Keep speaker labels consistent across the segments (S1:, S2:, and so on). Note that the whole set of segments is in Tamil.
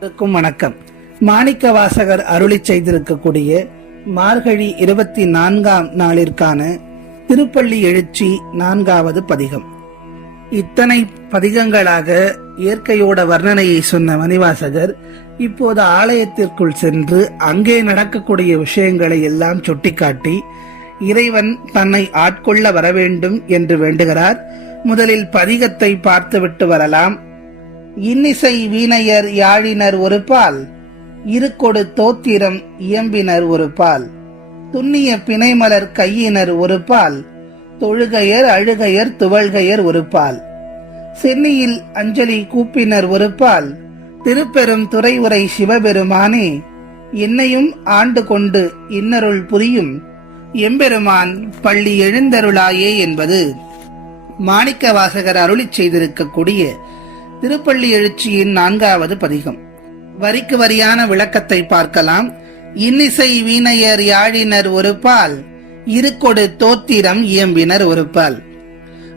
S1: அனைவருக்கும் வணக்கம். மாணிக்க வாசகர் அருளி செய்திருக்கக்கூடிய மார்கழி இருபத்தி நான்காம் நாளிற்கான திருப்பள்ளி எழுச்சி நான்காவது பதிகம். இத்தனை பதிகங்களாக இயற்கையோட வர்ணனையை சொன்ன மணிவாசகர் இப்போது ஆலயத்திற்குள் சென்று அங்கே நடக்கக்கூடிய விஷயங்களை எல்லாம் சுட்டிக்காட்டி இறைவன் தன்னை ஆட்கொள்ள வர வேண்டும் என்று வேண்டுகிறார். முதலில் பதிகத்தை பார்த்துவிட்டு வரலாம். இன்னிசை வீணையர் யாழினர் ஒரு பால் இருக்கொடு தோத்திரம் இயம்பினர் ஒரு பால் துண்ணிய பிணைமலர் கையினர் ஒரு பால் தொழுகையர் அழுகையர் துவள்கையர் ஒரு பால் சென்னியில் அஞ்சலி கூப்பினர் ஒரு பால் திருப்பெரும் துறை உரை சிவபெருமானே என்னையும் ஆண்டு கொண்டு இன்னருள் புரியும் எம்பெருமான் பள்ளி எழுந்தருளாயே என்பது. மாணிக்க வாசகர் அருளிச் செய்திருக்கக்கூடிய திருப்பள்ளி எழுச்சியின் நான்காவது பதிகம். வரிக்கு வரியான விளக்கத்தை பார்க்கலாம். இன்னிசை வீணையர் யாழினர் ஒரு பால் இருக்கொடு தோத்திரம் இயம்பினர் ஒரு பால்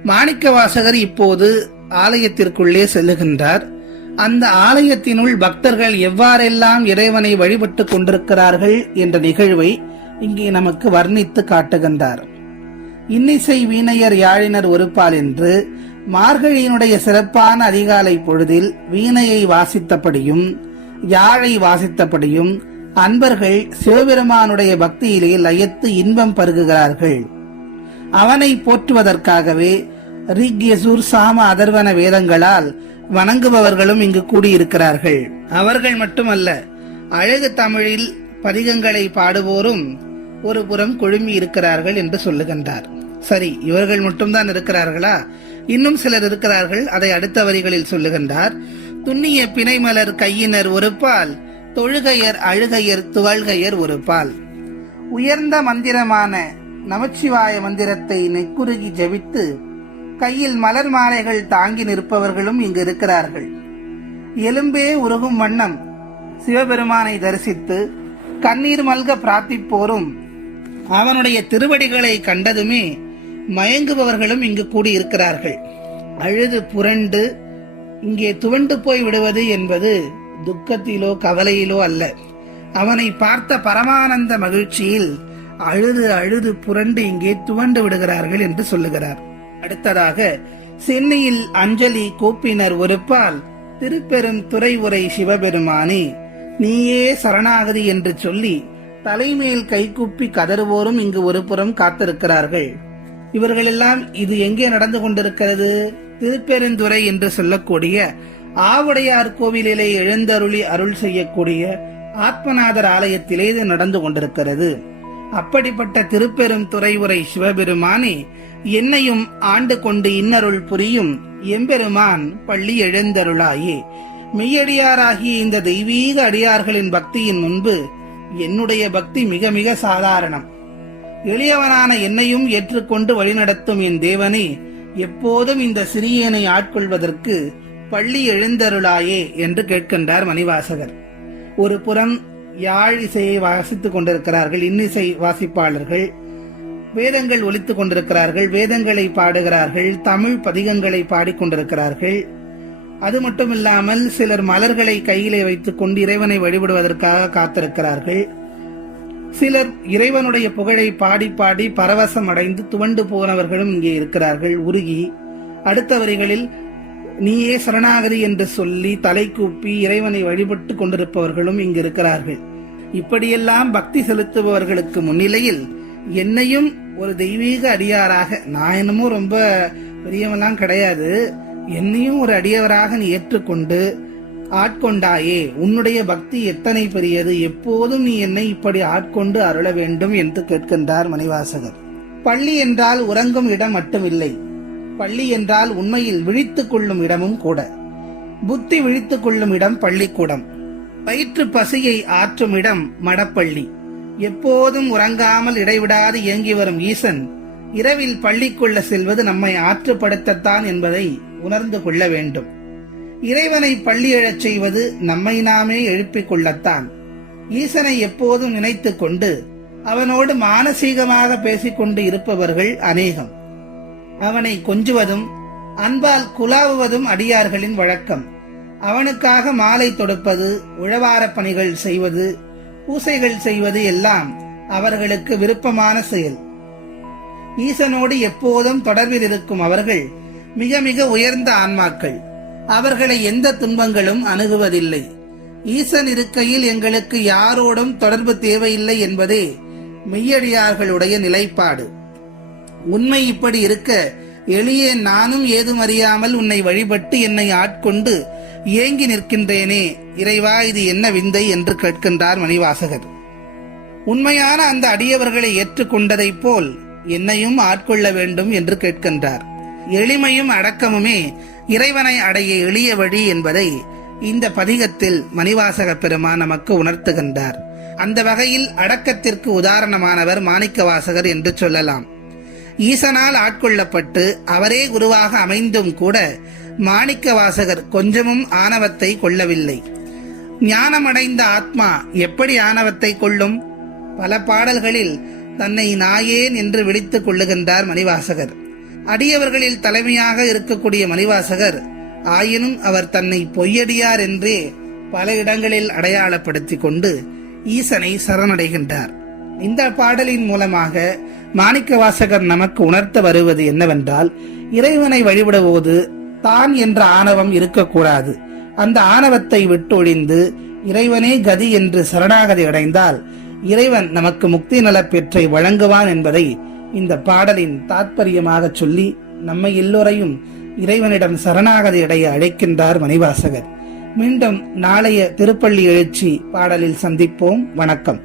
S1: மாணிக்க வாசகர் இப்போது ஆலயத்திற்குள்ளே செல்லுகின்றார். அந்த ஆலயத்தினுள் பக்தர்கள் எவ்வாறெல்லாம் இறைவனை வழிபட்டுக் கொண்டிருக்கிறார்கள் என்ற நிகழ்வை இங்கே நமக்கு வர்ணித்து காட்டுகின்றார். இன்னிசை வீணையர் யாழினர் ஒரு பால் என்று மார்கழியினுடைய சிறப்பான அதிகாலை பொழுதில் வீணையை வாசித்தபடியும் யாழை வாசித்தபடியும் அன்பர்கள் சிவபெருமானுடைய பக்தியிலே லயத்து இன்பம் பருகுகிறார்கள். அவனை போற்றுவதற்காகவே ரிக்யசூர் சாம அதர்வன வேதங்களால் வணங்குபவர்களும் இங்கு கூடியிருக்கிறார்கள். அவர்கள் மட்டுமல்ல அழகு தமிழில் பதிகங்களை பாடுவோரும் ஒரு புறம் குழுமி இருக்கிறார்கள் என்று சொல்லுகின்றார். சரி இவர்கள் மட்டும்தான் இருக்கிறார்களா? இன்னும் சிலர் இருக்கிறார்கள் அதை அடுத்த வரிகளில் சொல்லுகின்றார். துண்ணிய பிணைமலர் கையினர் ஒருப்பால் தொழுகையர் அழுகையர் துவள்கையர் ஒருப்பால் உயர்ந்த மந்திரமான நமச்சிவாய மந்திரத்தை நெக்குருகி ஜபித்து கையில் மலர் மாலைகள் தாங்கி நிற்பவர்களும் இங்கு இருக்கிறார்கள். எலும்பே உருகும் வண்ணம் சிவபெருமானை தரிசித்து கண்ணீர் மல்க பிரார்த்திப்போரும். அவனுடைய திருவடிகளை கண்டதுமே மயங்குபவர்களும் இங்கு கூடியிருக்கிறார்கள். அழுது புரண்டு இங்கே துவண்டு போய் விடுவது என்பது துக்கத்திலோ கவலையிலோ அல்ல. அவனை பார்த்த பரமானந்த மகிழ்ச்சியில் அழுது அழுது புரண்டு இங்கே துவண்டு விடுகிறார்கள் என்று சொல்லுகிறார். அடுத்ததாக சென்னையில் அஞ்சலி கூப்பினர் ஒருப்பால் திருப்பெரும் துறை உரை சிவபெருமானே நீயே சரணாகதி என்று சொல்லி தலைமேல் கைகூப்பி கதறுவோரும் இங்கு ஒரு புறம் காத்திருக்கிறார்கள். இவர்களெல்லாம் இது எங்கே நடந்து கொண்டிருக்கிறது? திருப்பெருந்துறை என்று சொல்லக்கூடிய ஆவுடையார் கோவிலிலே எழுந்தருளி அருள் செய்யக்கூடிய ஆத்மநாதர் ஆலயத்திலே இது நடந்து கொண்டிருக்கிறது. அப்படிப்பட்ட திருப்பெரும் துறை உரை சிவபெருமானே என்னையும் ஆண்டு கொண்டு இன்னருள் புரியும் எம்பெருமான் பள்ளி எழுந்தருளாயே. மெய்யடியாராகிய இந்த தெய்வீக அடியார்களின் பக்தியின் முன்பு என்னுடைய பக்தி மிக மிக சாதாரணம். எளியவனான என்னையும் ஏற்றுக்கொண்டு வழிநடத்தும் என் தேவனே எப்போதும் இந்த சிறியனை ஆட்கொள்வதற்கு பள்ளி எழுந்தருளாயே என்று கேட்கின்றார் மணிவாசகர். ஒரு புறம் யாழ் இசையை வாசித்துக் கொண்டிருக்கிறார்கள் இன்னிசை வாசிப்பாளர்கள். வேதங்கள் ஒலித்துக் கொண்டிருக்கிறார்கள் வேதங்களை பாடுகிறார்கள் தமிழ் பதிகங்களை பாடிக்கொண்டிருக்கிறார்கள் அது மட்டுமில்லாமல் சிலர் மலர்களை கையிலே வைத்துக் கொண்டு இறைவனை வழிபடுவதற்காக காத்திருக்கிறார்கள். சிலர் இறைவனுடைய புகழை பாடி பாடி பரவசம் அடைந்து துவண்டு போனவர்களும் இங்கே இருக்கிறார்கள். உருகி அடுத்த வரிகளில் நீயே சரணாகதி என்று சொல்லி தலை கூப்பி இறைவனை வழிபட்டு கொண்டிருப்பவர்களும் இங்கு இருக்கிறார்கள். இப்படியெல்லாம் பக்தி செலுத்துபவர்களுக்கு முன்னிலையில் என்னையும் ஒரு தெய்வீக அடியாராக நான் என்னமோ ரொம்ப பெரியவெல்லாம் கிடையாது என்னையும் ஒரு அடியவராக நீ ஏற்றுக்கொண்டு ஆட்கொண்டாயே? உன்னுடைய பக்தி எத்தனை பெரியது? எப்போதும் நீ என்னை இப்படி ஆட்கொண்டு அருள வேண்டும் என்று கேட்கின்றார் மணிவாசகர். பள்ளி என்றால் உறங்கும் இடம் மட்டுமில்லை. பள்ளி என்றால் உண்மையில் விழித்துக் கொள்ளும் இடமும் கூட. புத்தி விழித்துக் கொள்ளும் இடம் பள்ளிக்கூடம். வயிற்று பசியை ஆற்றும் இடம் மடப்பள்ளி. எப்போதும் உறங்காமல் இடைவிடாது இயங்கி வரும் ஈசன். இரவில் பள்ளிக்குள்ள செல்வது நம்மை ஆற்றுப்படுத்தத்தான் என்பதை உணர்ந்து கொள்ள வேண்டும். இறைவனை பள்ளி எழச் செய்வது நம்மை நாமே எழுப்பிக் கொள்ளத்தான். ஈசனை எப்போதும் நினைத்துக் கொண்டு அவனோடு மானசீகமாக பேசிக்கொண்டு இருப்பவர்கள் அநேகம். அவனை கொஞ்சுவதும் அன்பால் குலாவுவதும் அடியார்களின் வழக்கம். அவனுக்காக மாலை தொடுப்பது உழவாரப் பணிகள் செய்வது பூசைகள் செய்வது எல்லாம் அவர்களுக்கு விருப்பமான செயல். ஈசனோடு எப்போதும் தொடர்பில் இருக்கும் அவர்கள் மிக மிக உயர்ந்த ஆன்மாக்கள். அவர்களை எந்த துன்பங்களும் அணுகுவதில்லை. ஈசன் இருக்கையில் எங்களுக்கு யாரோடும் தொடர்பு தேவையில்லை என்பதே மெய்யடியார்களுடைய நிலைப்பாடு. உண்மை இப்படி இருக்க எளிய நானும் ஏதும் அறியாமல் உன்னை வழிபட்டு என்னை ஆட்கொண்டு ஏங்கி நிற்கின்றேனே இறைவா இது என்ன விந்தை என்று கேட்கின்றார் மணிவாசகர். உண்மையான அந்த அடியவர்களை ஏற்றுக்கொண்டதைப் போல் என்னையும் ஆட்கொள்ள வேண்டும் என்று கேட்கின்றார். எளிமையும் அடக்கமுமே இறைவனை அடைய எளிய வழி என்பதை இந்த பதிகத்தில் மணிவாசக பெருமான் நமக்கு உணர்த்துகின்றார். அந்த வகையில் அடக்கத்திற்கு உதாரணமானவர் மாணிக்கவாசகர் என்று சொல்லலாம். ஈசனால் ஆட்கொள்ளப்பட்டு அவரே குருவாக அமைந்தும் கூட மாணிக்க வாசகர் கொஞ்சமும் ஆணவத்தை கொள்ளவில்லை. ஞானமடைந்த ஆத்மா எப்படி ஆணவத்தை கொள்ளும்? பல பாடல்களில் தன்னை நாயேன் என்று விழித்துக் கொள்ளுகின்றார் மணிவாசகர். அடியவர்களில் தலைமையாக இருக்கக்கூடிய மணிவாசகர் ஆயினும் அவர் தன்னை பொய்யடியார் என்றே பல இடங்களில் அடையாளப்படுத்திக் கொண்டு ஈசனை சரணடைகின்றார். இந்த பாடலின் மூலமாக மாணிக்க வாசகர் நமக்கு உணர்த்த வருவது என்னவென்றால் இறைவனை வழிபடும்போது தான் என்ற ஆணவம் இருக்கக்கூடாது. அந்த ஆணவத்தை விட்டொழிந்து இறைவனே கதி என்று சரணாகதி அடைந்தால் இறைவன் நமக்கு முக்தி நலப் பெற்றை வழங்குவான் என்பதை இந்த பாடலின் தாத்பரியமாக சொல்லி நம்மை எல்லோரையும் இறைவனிடம் சரணாகதி அடைய அழைக்கின்றார் மணிவாசகர். மீண்டும் நாளைய திருப்பள்ளி எழுச்சி பாடலில் சந்திப்போம். வணக்கம்.